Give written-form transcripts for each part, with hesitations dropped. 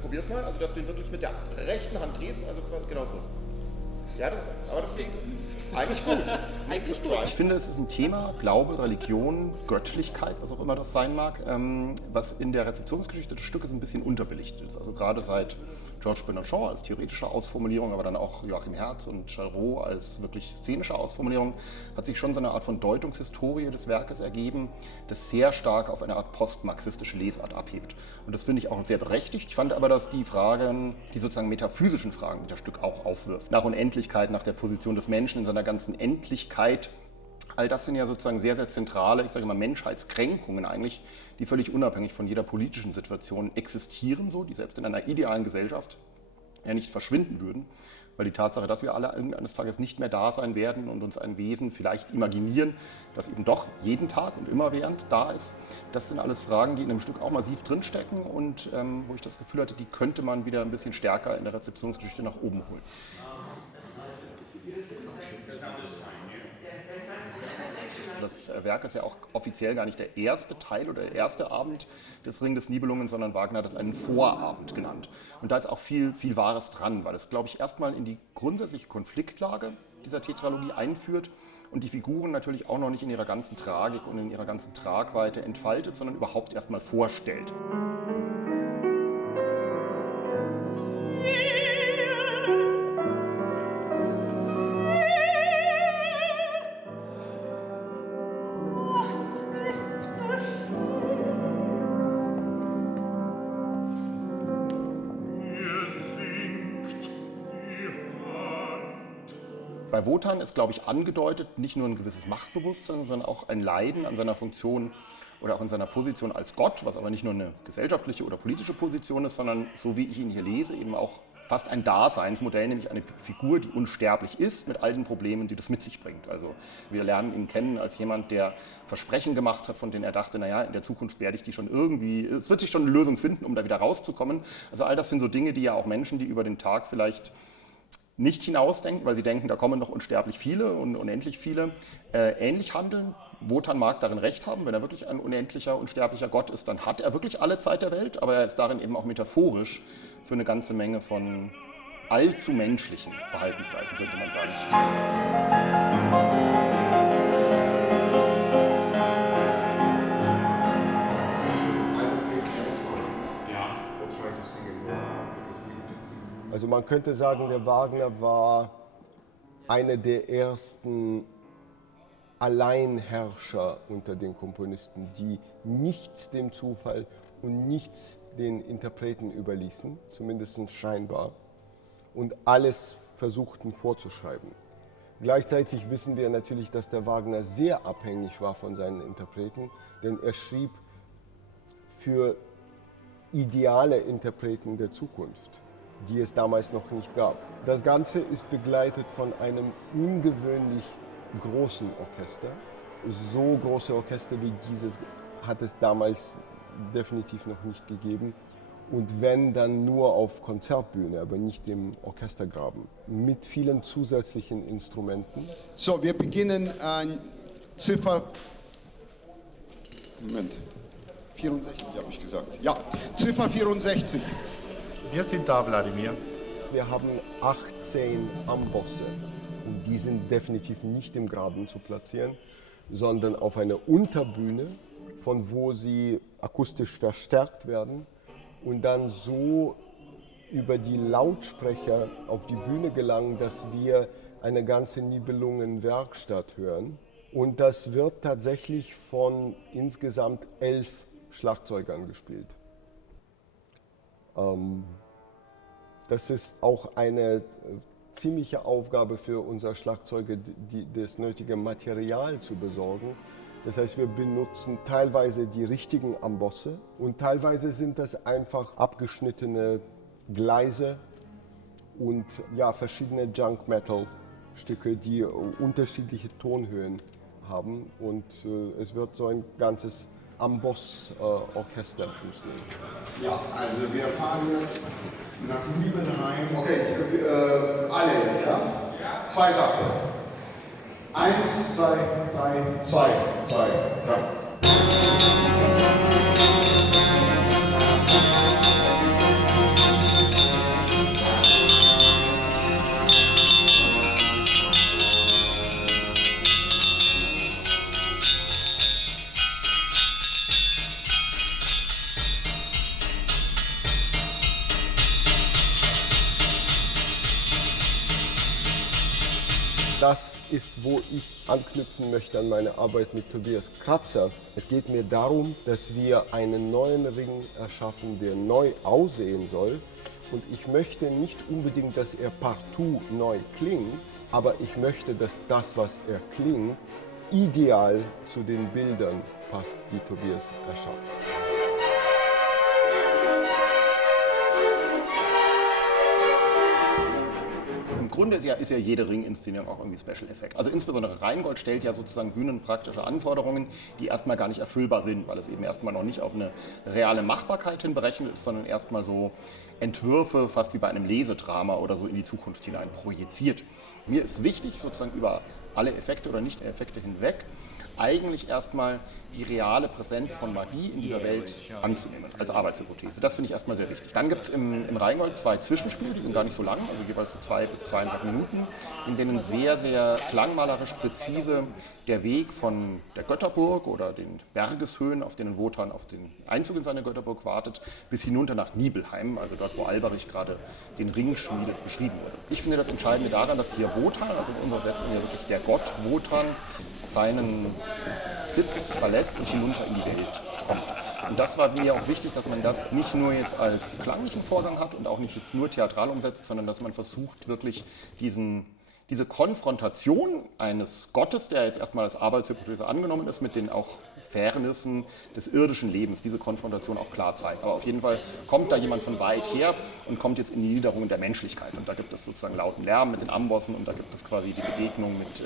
Probier's mal, also dass du ihn wirklich mit der rechten Hand drehst, also genau so. Ja, aber das klingt eigentlich gut. Eigentlich gut. Ich finde, es ist ein Thema, Glaube, Religion, Göttlichkeit, was auch immer das sein mag, was in der Rezeptionsgeschichte des Stückes ein bisschen unterbelichtet ist. Also gerade seit Georges Benachon als theoretische Ausformulierung, aber dann auch Joachim Herz und Charles Roux als wirklich szenische Ausformulierung, hat sich schon so eine Art von Deutungshistorie des Werkes ergeben, das sehr stark auf eine Art postmarxistische Lesart abhebt. Und das finde ich auch sehr berechtigt. Ich fand aber, dass die Fragen, die sozusagen metaphysischen Fragen, die das Stück auch aufwirft, nach Unendlichkeit, nach der Position des Menschen in seiner ganzen Endlichkeit, all das sind ja sozusagen sehr, sehr zentrale, ich sage immer Menschheitskränkungen eigentlich, die völlig unabhängig von jeder politischen Situation existieren, so, die selbst in einer idealen Gesellschaft ja nicht verschwinden würden. Weil die Tatsache, dass wir alle eines Tages nicht mehr da sein werden und uns ein Wesen vielleicht imaginieren, das eben doch jeden Tag und immerwährend da ist, das sind alles Fragen, die in dem Stück auch massiv drinstecken und wo ich das Gefühl hatte, die könnte man wieder ein bisschen stärker in der Rezeptionsgeschichte nach oben holen. Das Werk ist ja auch offiziell gar nicht der erste Teil oder der erste Abend des Ring des Nibelungen, sondern Wagner hat es einen Vorabend genannt. Und da ist auch viel, viel Wahres dran, weil es, glaube ich, erstmal in die grundsätzliche Konfliktlage dieser Tetralogie einführt und die Figuren natürlich auch noch nicht in ihrer ganzen Tragik und in ihrer ganzen Tragweite entfaltet, sondern überhaupt erstmal vorstellt. Bei Wotan ist, glaube ich, angedeutet, nicht nur ein gewisses Machtbewusstsein, sondern auch ein Leiden an seiner Funktion oder auch in seiner Position als Gott, was aber nicht nur eine gesellschaftliche oder politische Position ist, sondern, so wie ich ihn hier lese, eben auch fast ein Daseinsmodell, nämlich eine Figur, die unsterblich ist, mit all den Problemen, die das mit sich bringt. Also wir lernen ihn kennen als jemand, der Versprechen gemacht hat, von denen er dachte, naja, in der Zukunft werde ich die schon irgendwie, es wird sich schon eine Lösung finden, um da wieder rauszukommen. Also all das sind so Dinge, die ja auch Menschen, die über den Tag vielleicht nicht hinausdenken, weil sie denken, da kommen noch unsterblich viele und unendlich viele, ähnlich handeln. Wotan mag darin recht haben, wenn er wirklich ein unendlicher, unsterblicher Gott ist, dann hat er wirklich alle Zeit der Welt, aber er ist darin eben auch metaphorisch für eine ganze Menge von allzu menschlichen Verhaltensweisen, könnte man sagen. Also man könnte sagen, der Wagner war einer der ersten Alleinherrscher unter den Komponisten, die nichts dem Zufall und nichts den Interpreten überließen, zumindest scheinbar, und alles versuchten vorzuschreiben. Gleichzeitig wissen wir natürlich, dass der Wagner sehr abhängig war von seinen Interpreten, denn er schrieb für ideale Interpreten der Zukunft, die es damals noch nicht gab. Das Ganze ist begleitet von einem ungewöhnlich großen Orchester. So große Orchester wie dieses hat es damals definitiv noch nicht gegeben. Und wenn, dann nur auf Konzertbühne, aber nicht im Orchestergraben. Mit vielen zusätzlichen Instrumenten. So, wir beginnen an Ziffer 64, habe ich gesagt. Ja, Ziffer 64. Wir sind da, Wladimir. Wir haben 18 Ambosse und die sind definitiv nicht im Graben zu platzieren, sondern auf einer Unterbühne, von wo sie akustisch verstärkt werden und dann so über die Lautsprecher auf die Bühne gelangen, dass wir eine ganze Nibelungen-Werkstatt hören. Und das wird tatsächlich von insgesamt 11 Schlagzeugern gespielt. Das ist auch eine ziemliche Aufgabe für unser Schlagzeuger, das nötige Material zu besorgen. Das heißt, wir benutzen teilweise die richtigen Ambosse und teilweise sind das einfach abgeschnittene Gleise und ja, verschiedene Junk-Metal-Stücke, die unterschiedliche Tonhöhen haben und es wird so ein ganzes Amboss-Orchester entstehen. Ja, also wir fahren jetzt nach Nibelheim. Okay, alle jetzt, ja? 2 Takte. 1, 2, 3, 2, 2, 3. das ist, wo ich anknüpfen möchte an meine Arbeit mit Tobias Kratzer. Es geht mir darum, dass wir einen neuen Ring erschaffen, der neu aussehen soll. Und ich möchte nicht unbedingt, dass er partout neu klingt, aber ich möchte, dass das, was er klingt, ideal zu den Bildern passt, die Tobias erschafft. Im Grunde ist ja jede Ringinszenierung auch irgendwie Special Effekt. Also insbesondere Rheingold stellt ja sozusagen bühnenpraktische Anforderungen, die erstmal gar nicht erfüllbar sind, weil es eben erstmal noch nicht auf eine reale Machbarkeit hin berechnet ist, sondern erstmal so Entwürfe, fast wie bei einem Lesedrama oder so in die Zukunft hinein projiziert. Mir ist wichtig, sozusagen über alle Effekte oder Nicht-Effekte hinweg, eigentlich erstmal die reale Präsenz von Magie in dieser Welt anzunehmen, als Arbeitshypothese. Das finde ich erstmal sehr wichtig. Dann gibt es im Rheingold 2 Zwischenspiele, die sind gar nicht so lang, also jeweils so 2 bis 2,5 Minuten, in denen sehr, sehr klangmalerisch präzise der Weg von der Götterburg oder den Bergeshöhen, auf denen Wotan auf den Einzug in seine Götterburg wartet, bis hinunter nach Nibelheim, also dort, wo Alberich gerade den Ring schmiedet, beschrieben wurde. Ich finde das Entscheidende daran, dass hier Wotan, also in unserer Setzung ja wirklich der Gott Wotan, seinen Sitz verlässt und hinunter in die Welt kommt. Und das war mir auch wichtig, dass man das nicht nur jetzt als klanglichen Vorgang hat und auch nicht jetzt nur theatral umsetzt, sondern dass man versucht, wirklich diese Konfrontation eines Gottes, der jetzt erstmal als Arbeitshypothese angenommen ist, mit den auch Fairnessen des irdischen Lebens, diese Konfrontation auch klar zeigt. Aber auf jeden Fall kommt da jemand von weit her und kommt jetzt in die Niederung der Menschlichkeit. Und da gibt es sozusagen lauten Lärm mit den Ambossen und da gibt es quasi die Begegnung mit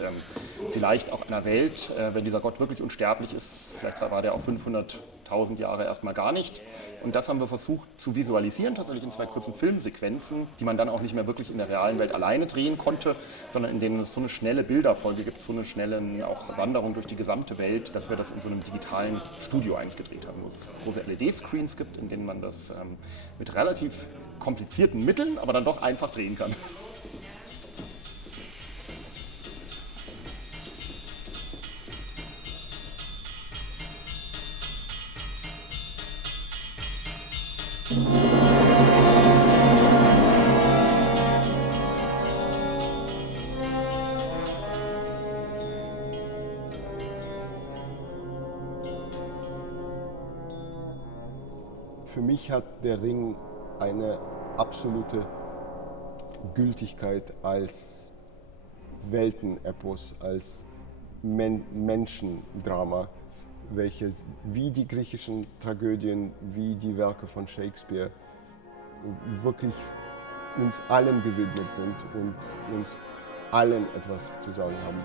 vielleicht auch einer Welt, wenn dieser Gott wirklich unsterblich ist, vielleicht war der auch 500.000 Jahre erstmal gar nicht. Und das haben wir versucht zu visualisieren, tatsächlich in 2 kurzen Filmsequenzen, die man dann auch nicht mehr wirklich in der realen Welt alleine drehen konnte, sondern in denen es so eine schnelle Bilderfolge gibt, so eine schnelle auch Wanderung durch die gesamte Welt, dass wir das in so einem digitalen Studio eigentlich gedreht haben, wo es große LED-Screens gibt, in denen man das mit relativ komplizierten Mitteln, aber dann doch einfach drehen kann. Für mich hat der Ring eine absolute Gültigkeit als Weltenepos, als Menschendrama, welche wie die griechischen Tragödien, wie die Werke von Shakespeare wirklich uns allen gewidmet sind und uns allen etwas zu sagen haben.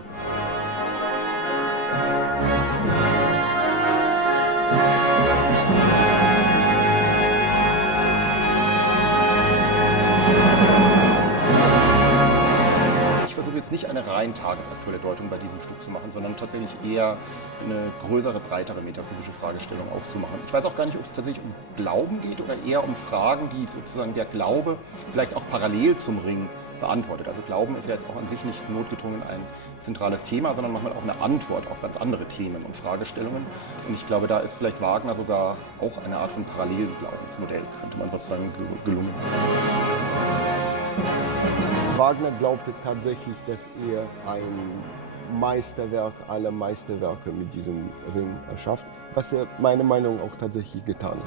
Ich versuche jetzt nicht eine rein tagesaktuelle Deutung bei diesem Stück zu machen, sondern tatsächlich eher eine größere, breitere metaphysische Fragestellung aufzumachen. Ich weiß auch gar nicht, ob es tatsächlich um Glauben geht oder eher um Fragen, die sozusagen der Glaube vielleicht auch parallel zum Ring beantwortet. Also Glauben ist ja jetzt auch an sich nicht notgedrungen ein zentrales Thema, sondern manchmal auch eine Antwort auf ganz andere Themen und Fragestellungen. Und ich glaube, da ist vielleicht Wagner sogar auch eine Art von Parallelglaubensmodell, könnte man fast sagen, gelungen. Wagner glaubte tatsächlich, dass er ein Meisterwerk aller Meisterwerke mit diesem Ring erschafft, was er meiner Meinung nach auch tatsächlich getan hat.